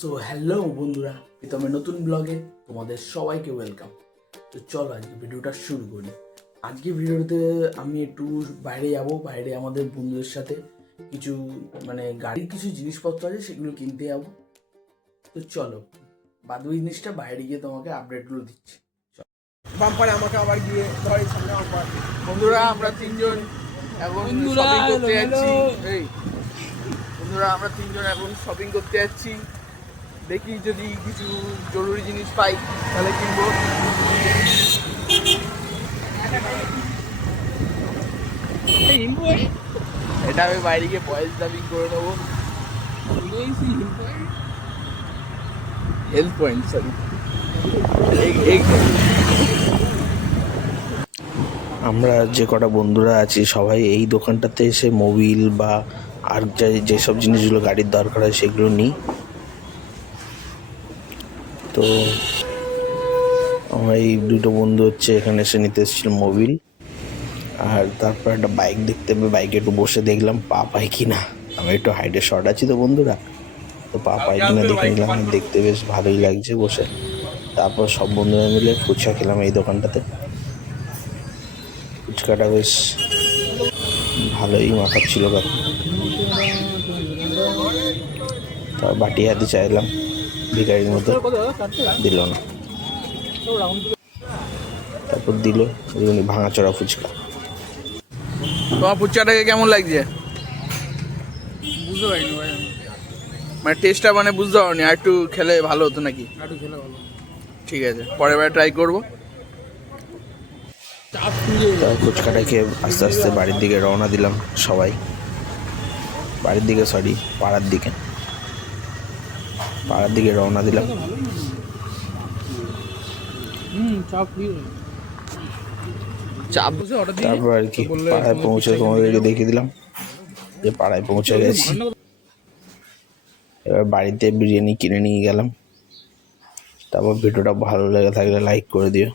So hello বন্ধুরা, প্রথমে নতুন ব্লগে তোমাদের সবাইকে ওয়েলকাম। তো চলো আজকে ভিডিওটা শুরু করি। আজকে ভিডিওতে আমি একটু বাইরে যাব, বাইরে আমাদের বন্ধুদের সাথে কিছু গাড়ির কিছু জিনিসপত্র আছে সেগুলো কিনতে যাবো। তো চলো বাদ জিনিসটা বাইরে গিয়ে তোমাকে আপডেটগুলো দিচ্ছি। বাম্পারে আমাকে আবার গিয়ে ধরে সামনে বাম্পার। বন্ধুরা আমরা তিনজন এখন শপিং করতে যাচ্ছি। বন্ধুরা আমরা তিনজন এখন শপিং করতে যাচ্ছি। দেখি যদি কিছু জরুরি জিনিস পাই তাহলে কিনবো। এটা আমি বাইরে গিয়ে বয়েস দাবিং করে নেবো। Health point sorry. আমরা যে কটা বন্ধুরা আছি সবাই এই দোকানটাতে এসে মোবিল বা আর যেসব জিনিসগুলো গাড়ির দরকার হয় সেগুলো নিই। তো আমার এই দুটো বন্ধু হচ্ছে এখানে এসে নিতে এসেছিল মোবিল, আর তারপর একটা বাইক দেখতে পেয়ে বাইকে একটু বসে দেখলাম পা পাই কিনা। আমি একটু হাইটে শর্ট আছি তো বন্ধুরা, তো পা পাই কিনা দেখে নিলাম। দেখতে বেশ ভালোই লাগছে বসে। তারপর সব বন্ধুরা মিলে ফুচকা খেলাম এই দোকানটাতে। ফুচকাটা বেশ ভালোই মাখাচ্ছিল। তা বাটি হাতে চাইলাম, ভিখারির মতো দিল না। তারপর দিল ভাঙাচোরা ফুচকা। তোমার ফুচকাটাকে কেমন লাগছে? বুঝতে পারিনি ভাই, মানে টেস্টটা বুঝতে পারোনি? আর একটু খেলে ভালো হতো নাকি? একটু খেলে ভালো। ঠিক আছে, পরের বার ট্রাই করবো। ফুচকাটা খেয়ে আস্তে আস্তে বাড়ির দিকে রওনা দিলাম সবাই। বাড়ির দিকে সরি পাড়ার দিকে রওনা দিলাম। তারপর আর কি পাড়ায় পৌঁছে তোমাদেরকে দেখিয়ে দিলাম যে পাড়ায় পৌঁছে গেছি। এবার বাড়িতে বিরিয়ানি কিনে নিয়ে গেলাম। তারপর ভিডিওটা ভালো লেগে থাকলে লাইক করে দিও।